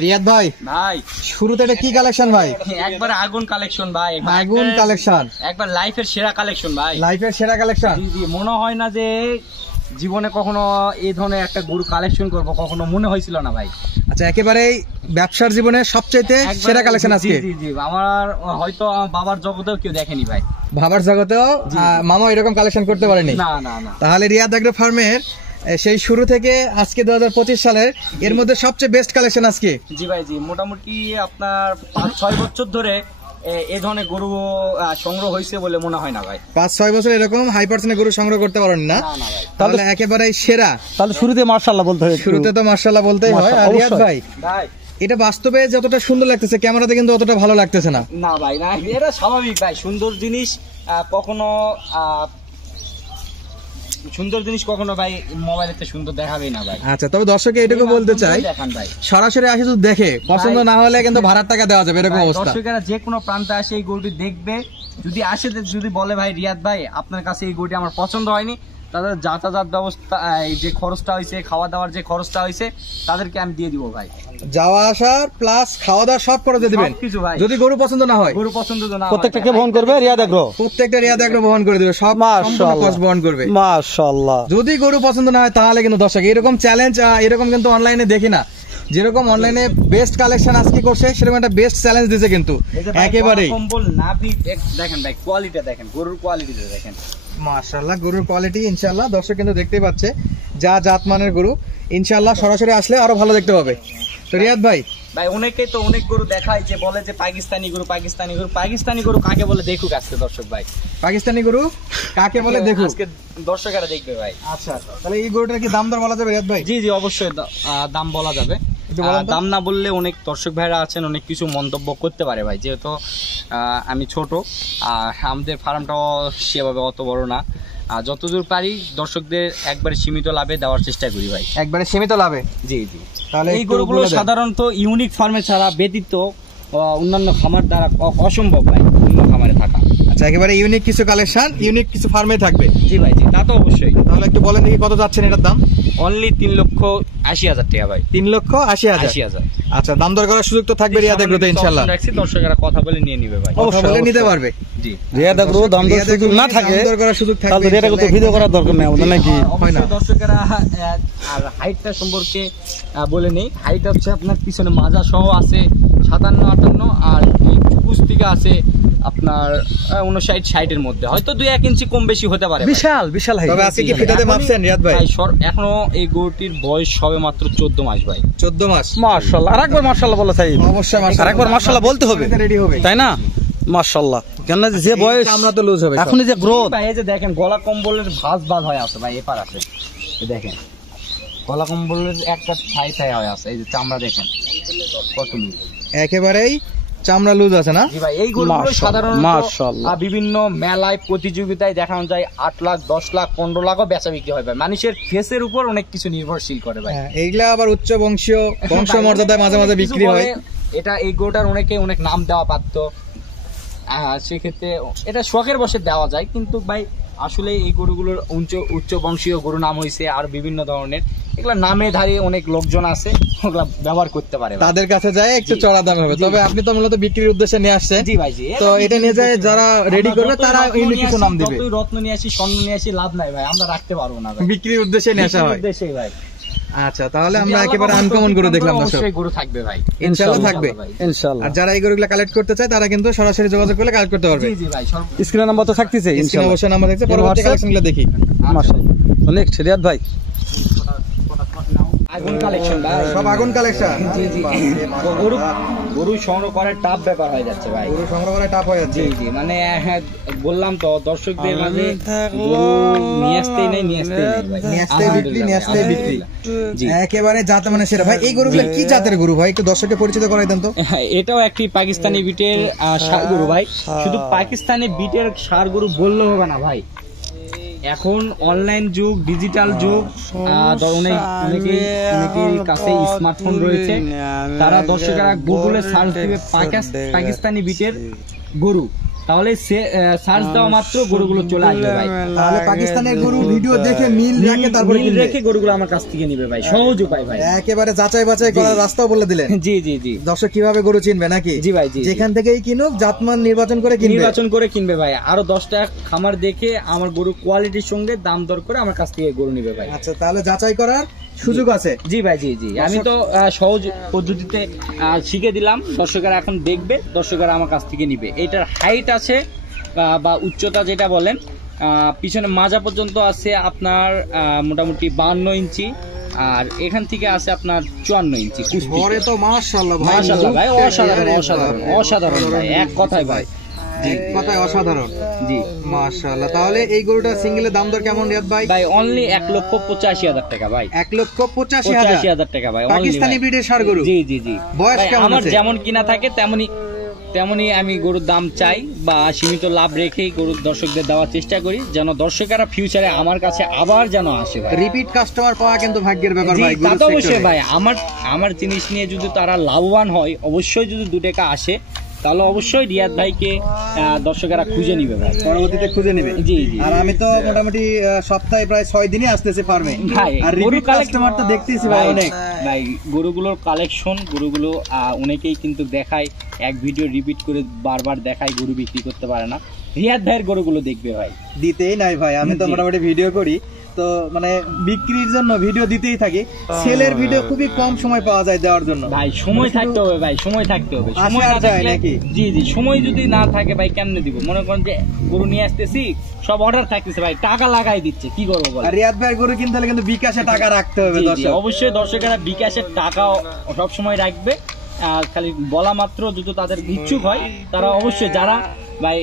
রিয়াদ ভাই, ভাই শুরুতে এটা কি কালেকশন ভাই? একবার আগুন কালেকশন ভাই, আগুন কালেকশন, একবার লাইফের সেরা কালেকশন ভাই, লাইফের সেরা কালেকশন। জি জি, মনে হয় না যে জীবনে কখনো এই ধরনের একটা গরু কালেকশন করব, কখনো মনে হয়েছিল না ভাই। আচ্ছা, একেবারেই ব্যবসার জীবনে সবচাইতে সেরা কালেকশন আজকে। জি জি, আমার হয়তো আমার বাবার জগতেও কেউ দেখেনি ভাই, বাবার জগতেও মামা এরকম কালেকশন করতে পারেনি। না না না। তাহলে রিয়াদ এগ্রো ফার্মের সেই শুরু থেকে আজকে 2025 সালের এর মধ্যে সবচেয়ে বেস্ট কালেকশন আজকে। জি ভাই জি, মোটামুটি আপনার 5-6 বছর ধরে এই ধরনের গরু সংগ্রহ হয়েছে বলে মনে হয় না ভাই। 5-6 বছর এরকম হাই পার্সেন্টের গরু সংগ্রহ করতে পারেন না? তাহলে একেবারেই সেরা। তাহলে শুরুতে মাশাআল্লাহ বলতে হয়, শুরুতে তো মাশাআল্লাহ বলতেই হয়। আর রিয়াদ ভাই, এটা বাস্তবে যতটা সুন্দর লাগতেছে ক্যামেরাতে কিন্তু অতটা ভালো লাগতেছে না। না ভাই না, এটা স্বাভাবিক ভাই। সুন্দর জিনিস কখনো ভাই মোবাইলেতে সুন্দর দেখাবেই না ভাই। আচ্ছা, তবে দর্শকে এটুকু বলতে চাই, সরাসরি আসে যদি দেখে পছন্দ না হলে কিন্তু ভাড়ার টাকা দেওয়া যাবে, এরকম অবস্থা। দর্শকেরা যে কোনো প্রান্তে আসে এই গরুটি দেখবে, যদি আসে যদি বলে ভাই রিয়াদ ভাই আপনার কাছে এই গরুটি আমার পছন্দ হয়নি, তাদের যাতায়াত ব্যবস্থা, এই যে খরচটা হয়েছে, খাওয়া দাওয়ার যে খরচটা হয়েছে, তাদেরকে আমি দিয়ে দিব ভাই। যাওয়া আসার প্লাস খাওয়া দাওয়া সব করে দিবেন কিছু ভাই। যদি গরু পছন্দ না হয়, গরু পছন্দ না প্রত্যেকটা কে বহন করবে রিয়াদ এগ্রো? প্রত্যেকটা রিয়াদ এগ্রো বহন করে দিবে, সব কষ্ট বহন করবে। মাশাআল্লাহ। যদি গরু পছন্দ না হয় তাহলে কিন্তু দর্শক এরকম চ্যালেঞ্জ, এরকম কিন্তু অনলাইনে দেখি না। যেরকম অনলাইনে বেস্ট কালেকশন আজকে করছে, সেরকম একটা বেস্ট চ্যালেঞ্জ দিয়েছে কিন্তু একেবারেই। কম্বল নাভি দেখেন ভাই, কোয়ালিটিটা দেখেন, গরুর কোয়ালিটিটা দেখেন। মাশাআল্লাহ, গরুর কোয়ালিটি ইনশাআল্লাহ দর্শক কিন্তু দেখতেই পাচ্ছে, যা জাতমানের গরু। ইনশাআল্লাহ সরাসরি আসলে আরো ভালো দেখতে পাবে। তো রিয়াদ ভাই, অনেকে তো অনেক গরু দেখায় যে বলে যে পাকিস্তানি গরু, পাকিস্তানি গরু। পাকিস্তানি গরু কাকে বলে দেখুক আজকে দর্শক ভাই। পাকিস্তানি গরু কাকে বলে দেখুক আজকে দর্শকেরা দেখবে ভাই। আচ্ছা, তাহলে এই গরুটার কি দাম দর বলা যাবে রিয়াদ ভাই? জি জি, অবশ্যই দাম বলা যাবে। দাম না বললে অনেক দর্শক ভাইরা আছেন, অনেক কিছু মন্তব্য করতে পারে ভাই। যেহেতু আমি ছোট, আমাদের ফার্মটাও সেভাবে অত বড় না, যতদূর পারি দর্শকদের একবারে সীমিত লাভে দেওয়ার চেষ্টা করি ভাই। একবারে সীমিত লাভে? জি জি। তাহলে এই গরুগুলো সাধারণত ইউনিক ফার্মে ছাড়া ব্যতীত অন্যান্য খামার দ্বারা অসম্ভব ভাই, অন্য খামারে থাকা। আচ্ছা, একেবারে ইউনিক কিছু কালেকশন ইউনিক কিছু ফার্মে থাকবে? জি ভাই জি, তা তো অবশ্যই। তাহলে একটু বলেন দেখি কত যাচ্ছেন এটার দাম? অনলি 3,80,000 টাকা ভাই। 3,80,000? আচ্ছা, দাম দর করার সুযোগ তো থাকবে রিয়াদ এগ্রোতে ইনশাআল্লাহ। দর্শকেরা কথা বলে নিয়ে নিবে ভাই, কথা বলে নিতে পারবে। জি, রিয়াদ এগ্রো দাম দর সুযোগ না থাকে, দাম দর করার সুযোগ থাকবে। তাহলে রিয়াদ এগ্রো তো ভিডিও করার দরকার নেই আমাদের নাকি? হয় না। দর্শকেরা আর হাইটটা সম্পর্কে বলে নেই। হাইট হচ্ছে আপনার পিছনে মাজা সহ আছে 57-58, আর পুস্তিকা আছে আপনার 59-60 এর মধ্যে, হয়তো 2-1 ইঞ্চি কম বেশি হতে পারে। বিশাল বিশাল হাইট। তবে আজকে কি ফিটাতে মাপছেন রিয়াদ ভাই? এখনো এই গরুটির বয়স সবে মাত্র 14 মাস ভাই। 14 মাস? মাশাআল্লাহ। আরেকবার মাশাআল্লাহ বলো সাইদ। অবশ্যই মাশাআল্লাহ, আরেকবার মাশাআল্লাহ বলতে হবে, রেডি হবে, তাই না? মাশাআল্লাহ। কেন যে বয়স আমরা তো লুজ হবে এখন, যে গ্রোথ ভাই। এই যে দেখেন গলা কম্বলের ভাঁজ হয়ে আছে ভাই, এপার আছে দেখেন, গলা কম্বলের একটা ছাই হয়ে আছে। এই যে চামড়া দেখেন কত লুজ, একেবারেই চামড়া লুজ আছে না? জি ভাই। এই গরুগুলো সাধারণত বিভিন্ন মেলায় প্রতিযোগিতায় দেখানো যায় 8 লাখ, 10 লাখ, 15 লাখও বেচা বিক্রি হয় ভাই। মানুষের ফেসের উপর অনেক কিছু নির্ভরশীল করে ভাই। এইগুলা আবার উচ্চ বংশ মর্যাদায় মাঝে মাঝে বিক্রি হয়। এটা এই গরুটার অনেক নাম দেওয়া পারত, সেক্ষেত্রে এটা শখের বশে দেওয়া যায়, কিন্তু ভাই আসলে এই গরুগুলোর উচ্চ বংশীয় গরু নাম হয়েছে, আর বিভিন্ন ধরনের এগুলা নামে ধারী অনেক লোকজন আছে, ওগুলা ব্যবহার করতে পারে, তাদের কাছে যায় একটু চড়া দাম হবে। তবে আপনি তো মূলত বিক্রির উদ্দেশ্যে নিয়ে আসছেন। জি ভাই জি। তো এটা নিয়ে যায় যারা রেডি করবে তারা ইউনিক কিছু নাম দিবে। যতই রত্ন নিয়ে আসি, স্বর্ণ নিয়ে আসি, লাভ নাই ভাই, আমরা রাখতে পারবো না ভাই, বিক্রির উদ্দেশ্যে নিয়ে আসা হয়। উদ্দেশ্যেই ভাই। আচ্ছা, তাহলে আমরা একেবারে আনকমন গরু দেখলাম দর্শক। অবশ্যই গরু থাকবে ভাই, ইনশাআল্লাহ থাকবে ইনশাআল্লাহ। আর যারা এই গরুগুলো কালেক্ট করতে চায় তারা কিন্তু সরাসরি যোগাযোগ করলে কালেক্ট করতে পারবে। জি জি ভাই, স্ক্রিনে নাম্বার তো থাকতেছে ইনশাআল্লাহ, অবশ্যই নাম্বার থাকছে। পরবর্তী কালেকশনগুলো দেখি। মাশাআল্লাহ। নেক্সট রিয়াদ ভাই, আগুন কালেকশন ভাই, সব আগুন কালেকশন। জি জি। গরু সংগ্রহ করার টাফ ব্যাপার হয়ে যাচ্ছে ভাই, গরু সংগ্রহ করা টাফ হয়ে যাচ্ছে। জি জি, মানে বললাম তো দর্শকদের মাঝে গরু নিয়ে আসতেই নাই বিক্রি। জি, একেবারে জাত মানে সেরা ভাই। এই গরুগুলো কি জাতের গরু ভাই, একটু দর্শককে পরিচিত করাই দেন তো। এটাও একটি পাকিস্তানি বিটের ষাঁড় গরু ভাই। শুধু পাকিস্তানি বিটের ষাঁড় গরু বললে হবে না ভাই, এখন অনলাইন যুগ, ডিজিটাল যুগ, অনেকের কাছে স্মার্টফোন রয়েছে, তারা দর্শকেরা গুগলে সার্চ দিবে পাকিস্তানি বিটের গরু, তাহলে সার্চ দেওয়া মাত্র গরুগুলো চলে আসবে ভাই। তাহলে পাকিস্তানের গরু ভিডিও দেখে মিল রেখে তারপরে মিল রেখে গরুগুলো আমার কাছ থেকে নিবে ভাই, সহজ উপায় ভাই। একেবারে যাচাই বাছাই করার রাস্তাও বলে দিলেন। জি জি জি দর্শক কিভাবে গরু চিনবে নাকি? জি ভাই, জি যেখান থেকেই কিনুক জাতমান নির্বাচন করে কিনবে। নির্বাচন করে কিনবে ভাই। আরো 10টা খামার দেখে আমার গরু কোয়ালিটির সঙ্গে দাম দর করে আমার কাছ থেকে গরু নিবে ভাই। আচ্ছা, তাহলে যাচাই করার সুযোগ আছে। জি ভাই, জি জি। আমি তো সহজ পদ্ধতিতে শিখে দিলাম, দর্শকেরা এখন দেখবে, দর্শকেরা আমার কাছ থেকে নিবে। এটার হাইট আছে বা উচ্চতা যেটা বলেন, পিছনে মাজা পর্যন্ত আছে আপনার মোটামুটি 52 ইঞ্চি, আর এখান থেকে আছে আপনার 54 ইঞ্চি। ঘরে তো মাশাআল্লাহ ভাই, মাশাআল্লাহ ভাই, অসাধারণ অসাধারণ অসাধারণ ভাই, এক কথায় ভাই, এক কথায় অসাধারণ। জি মাশাআল্লাহ। তাহলে এই গরুটা সিঙ্গেলের দাম দর কেমন রিয়াদ ভাই? ভাই অনলি 1,85,000 টাকা ভাই। 1,85,000 টাকা ভাই, পাকিস্তানি ব্রিডের ষাঁড় গরু। জি জি জি। বয়স কেমন আমার আছে? যেমন কিনা থাকে তেমনি আমি গরুর দাম চাই বা সীমিত লাভ রেখেই গরুর দর্শকদের দেওয়ার চেষ্টা করি, যেন দর্শকেরা ফিউচারে আমার কাছে আবার যেন আসে ভাই। রিপিট কাস্টমার পাওয়া কিন্তু ভাগ্যের ব্যাপার ভাই। তা তো অবশ্যই ভাই, আমার জিনিস নিয়ে যদি তারা লাভবান হয়, অবশ্যই যদি 2 টাকা আসে, তাহলে অবশ্যই রিয়াদ ভাইকে দর্শকেরা খুঁজে নিবে ভাই, পরবর্তীতে খুঁজে নিবে। জি জি। আর আমি তো মোটামুটি সপ্তাহে প্রায় 6 দিনই আসতেছি ফার্মে ভাই। আর রিপিট কাস্টমার তো দেখতেছি ভাই অনেক। ভাই গরুগুলোর কালেকশন, গরুগুলো অনেকেই কিন্তু দেখায়, এক ভিডিও রিপিট করে বারবার দেখায়, গরু বিক্রি করতে পারে না। রিয়াদ ভাইয়ের গরুগুলো দেখবে ভাই, দিতেই নাই ভাই। আমি তো মোটামুটি ভিডিও করি, তো মানে বিক্রির জন্য ভিডিও দিতেই থাকি। সেলের ভিডিও খুবই কম সময় পাওয়া যায় দেওয়ার জন্য ভাই। সময় থাকতে হবে ভাই, সময় থাকতে হবে। সময় না থাকলে নাকি? জি জি, সময় যদি না থাকে ভাই কেমনে দিব? মনে করেন যে গরু নিয়ে আসতেছি, সব অর্ডার থাকতেছে ভাই, টাকা লাগাই দিচ্ছে, কি করবো বল? আর রিয়াদ ভাই গরু কিনতে হলে কিন্তু বিকাশে টাকা রাখতে হবে জি জি, দর্শক। অবশ্যই দর্শকেরা বিকাশের টাকা সব সময় রাখবে। খালি বলা মাত্র যদি তাদের ইচ্ছুক হয়, তারা অবশ্যই যারা ভাই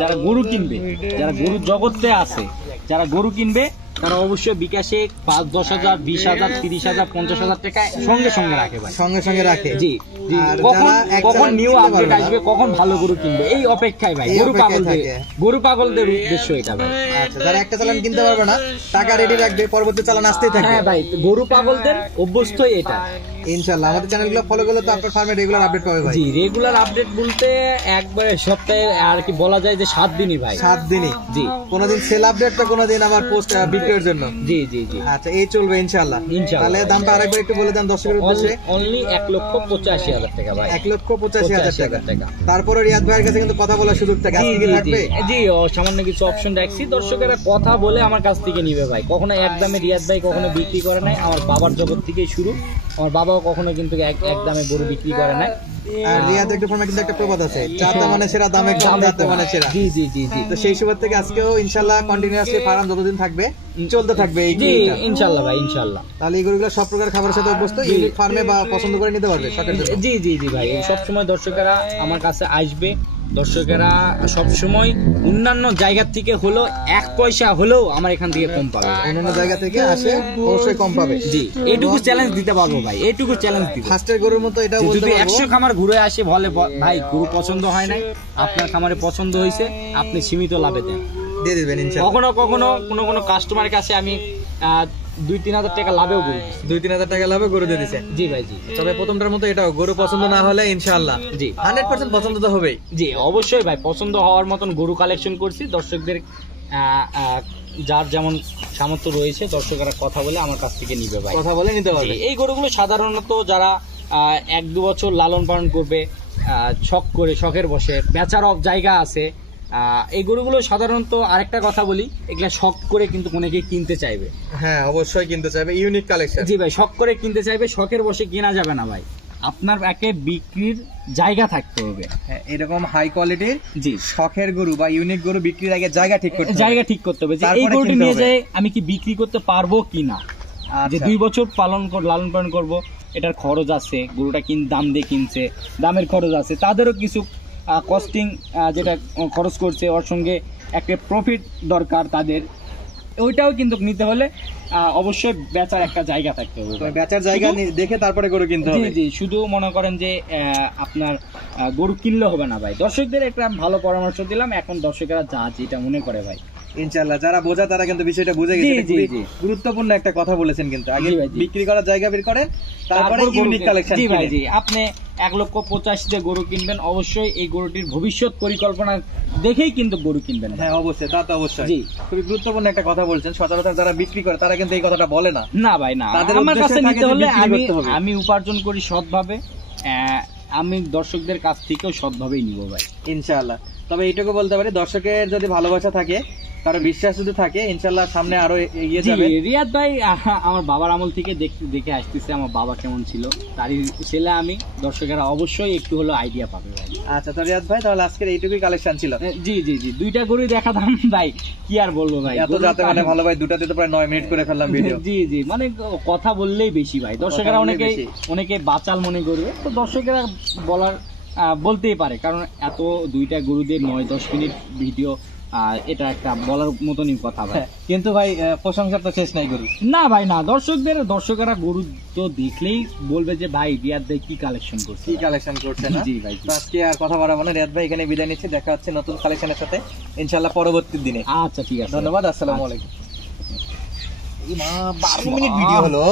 যারা গরু কিনবে, যারা গরুর জগতে আছে, যারা গরু কিনবে, তারা অবশ্যই বিকাশে 5, 10,000, 20,000, 30,000, 50,000 টাকা সঙ্গে সঙ্গে রাখে ভাই, সঙ্গে সঙ্গে রাখে। জি জি। আর কখন যারা এক কখন চালান নিউ কিনতে আপডেট পারবে না। আসবে, কখন ভালো গরু কিনবে, এই অপেক্ষায় ভাই। এই গরু অপেক্ষায় পাগলদের থাকে। গরু পাগলদের উদ্দেশ্য এটা ভাই। আচ্ছা, যারা একটা চালান কিনতে পারবে না, টাকা রেডি রাখবে, পরবর্তী চালান আসতেই থাকবে। হ্যাঁ ভাই, গরু পাগলদের অভ্যস্তই এটা। ইনশাআল্লাহ আমাদের চ্যানেলগুলো ফলো করলে তো আপনার ফার্মে রেগুলার আপডেট পাবে ভাই। জি, রেগুলার আপডেট বলতে একবারে সপ্তাহে আর কি বলা যায় যে 7 দিনই ভাই। 7 দিনই। জি। কোনদিন সেল আপডেট তো কোনদিন আবার পোস্ট বিক্রির জন্য। জি জি জি। আচ্ছা, এই চলবে ইনশাআল্লাহ। ইনশাআল্লাহ। তাহলে দামটা আরেকবার একটু বলে দেন দর্শকের উদ্দেশ্যে। অনলি 1,85,000 টাকা ভাই। 1,85,000 টাকা। 85,000 টাকা। তারপরে রিয়াদ ভাইয়ের কাছে কিন্তু কথা বলার সুযোগ থাকে, জি আজকে কি জি থাকবে? জি, সামান্য কিছু অপশন রাখছি, দর্শকেরা কথা বলে আমার কাছ থেকে নিবে ভাই। কখনো একদমে রিয়াদ ভাই কখনো বিক্রি করে নাই, আমার বাবার জগৎ থেকেই শুরু। আমার বাবাও কখনো কিন্তু একদমে গরু বিক্রি করে নাই। আর রিয়াদ একটা ফার্মে কিন্তু একটা প্রবাদ আছে, চাঁদা মানে সেরা, দামে কম, দাঁতে মানে সেরা। জি জি জি জি। তো সেই সুবাদ থেকে আজকেও ইনশাআল্লাহ কন্টিনিউয়াসলি ফার্ম যতদিন থাকবে চলতে থাকবে এই জি, জিনিসটা। ইনশাআল্লাহ ভাই, ইনশাআল্লাহ। তাহলে এই গরুগুলো সব প্রকার খাবারের সাথে অভ্যস্ত, ইউনিক ফার্মে বা পছন্দ করে নিতে পারবে শখের জন্য। জি জি জি ভাই, সব সময় দর্শকেরা আমার কাছে আসবে, দর্শকেরা সব সময় অন্যান্য জায়গা থেকে হলো 1 পয়সা হলেও আমার এখান থেকে কম পাবে। অন্যান্য জায়গা থেকে আসে অবশ্যই কম পাবে। জি, এইটুকু চ্যালেঞ্জ দিতে পারবো ভাই, এইটুকু চ্যালেঞ্জ দিব। ফার্স্টের গরুর মতো এটাও বলতে যদি পারবো। 100 খামার ঘুরে আসে বলে ভাই গরু পছন্দ হয় নাই, আপনার খামারে পছন্দ হয়েছে, আপনি সীমিত লাভে দেন, দিয়ে দিবেন ইনশাআল্লাহ। কখনো কোনো কাস্টমারের কাছে আমি 2-3 হাজার টাকা লাভেও গরু দিচ্ছি। 2-3 হাজার টাকা লাভে গরু দিয়ে দিছে। জি ভাই, জি। তবে প্রথমটার মতো এটাও গরু পছন্দ না হলে ইনশাআল্লাহ জি 100% পছন্দ তো হবেই। জি, অবশ্যই ভাই, পছন্দ হওয়ার মতন গরু কালেকশন করছি। দর্শকদের যার যেমন সামর্থ্য রয়েছে, দর্শকরা কথা বলে আমার কাছ থেকে নিবে ভাই, কথা বলে নিতে পারবে। জি, এই গরুগুলো সাধারণত যারা 1-2 বছর লালন পালন করবে, শখের বসে বেচার জায়গা আছে, এই গরুগুলো সাধারণত, আরেকটা কথা বলি, এগুলা শখ করে কিন্তু অনেকে কিনতে চাইবে। হ্যাঁ, অবশ্যই কিনতে চাইবে, ইউনিক কালেকশন। জি ভাই, শখ করে কিনতে চাইবে, শখের বসে কেনা যাবে না ভাই, আপনার একে বিক্রির জায়গা থাকতে হবে। হ্যাঁ, এরকম হাই কোয়ালিটির জি, শখের গরু বা ইউনিক গরু বিক্রির আগে জায়গা ঠিক করতে হবে। জায়গা ঠিক করতে হবে যে এই তারপরে গরুটি কিনতে নিয়ে হবে। যায় আমি কি বিক্রি করতে পারবো কিনা। যে আচ্ছা। 2 বছর লালন পালন করব, এটার খরচ আছে, গরুটা দাম দিয়ে কিনছে, দামের খরচ আছে, তাদেরও কিছু কস্টিং যেটা খরচ করছে, ওর সঙ্গে একটা প্রফিট দরকার তাদের, ওইটাও কিন্তু নিতে হলে অবশ্যই বেচার একটা জায়গা থাকতে হবে। তবে বেচার জায়গা দেখে তারপরে গরু কিনতে জি হবে। জি, শুধু মনে করেন যে আপনার গরু কিনলে হবে না ভাই। দর্শকদের একটা ভালো পরামর্শ দিলাম, এখন দর্শকেরা যা যেটা মনে করে ভাই, ইনশাআল্লাহ যারা বোঝা তারা কিন্তু বিষয়টা বুঝে গেছে। জি, এটা জি, খুবই জি। গুরুত্বপূর্ণ একটা কথা বলেছেন, কিন্তু আগে জি ভাই, জি। বিক্রি করার জায়গা বের করেন, তারপরে তারপর ইউনিক কালেকশন। জি ভাই, জি। আপনি 1,85,000 দিয়ে গরু কিনবেন, অবশ্যই এই গরুটির ভবিষ্যৎ পরিকল্পনা দেখেই কিন্তু গরু কিনবেন। হ্যাঁ অবশ্যই, তা তো অবশ্যই। জি। খুবই গুরুত্বপূর্ণ একটা কথা বলছেন, সচরাচর যারা বিক্রি করে তারা কিন্তু এই কথাটা বলে না। না ভাই না, তাদের আমার উদ্দেশ্য কাছে থাকে নিতে যে হলে বিক্রি করতে হবে। আমি উপার্জন করি সৎভাবে, আমি দর্শকদের কাছ থেকেও সৎভাবেই নিব ভাই। ইনশাআল্লাহ। তবে এইটুকু বলতে পারি, দর্শকের যদি ভালোবাসা থাকে, কারো বিশ্বাস যদি থাকে, ইনশাআল্লাহ সামনে আরো এগিয়ে জি, যাবে। রিয়াদ ভাই আমার বাবার আমল থেকে দেখে আসতেছে আমার বাবা কেমন ছিল, তারই ছেলে আমি। দর্শকেরা অবশ্যই একটু হলো আইডিয়া পাবে ভাই। আচ্ছা তো রিয়াদ ভাই, তাহলে আজকের এইটুকুই কালেকশন ছিল। জি জি জি, দুইটা গরুই দেখাতাম ভাই, কি আর বলবো ভাই। এত যাতে মানে ভালো ভাই, দুটাতে তো প্রায় 9 মিনিট করে ফেললাম ভিডিও। জি জি, মানে কথা বললেই বেশি ভাই, দর্শকেরা বললেই অনেকে বেশি। অনেকে বাচাল মনে করবে, তো দর্শকেরা বলতেই পারে, কারণ এত দুইটা গরুদের 9-10 মিনিট ভিডিও, এটা একটা বলার মতনই কথা ভাই। কিন্তু ভাই প্রশংসার তো শেষ নাই গরু। না ভাই না, দর্শকেরা গরু তো দেখলেই বলবে যে ভাই রিয়াদ ভাই কি কালেকশন করছে। কি কালেকশন করছে না? জি ভাই, জি। তো আজকে আর কথা বাড়াবো না, রিয়াদ ভাই এখানে বিদায় নিচ্ছি। দেখা হচ্ছে নতুন কালেকশনের সাথে ইনশাআল্লাহ পরবর্তী দিনে। আচ্ছা ঠিক আছে, ধন্যবাদ, আসসালামু আলাইকুম। 12 মিনিট ভিডিও হলো।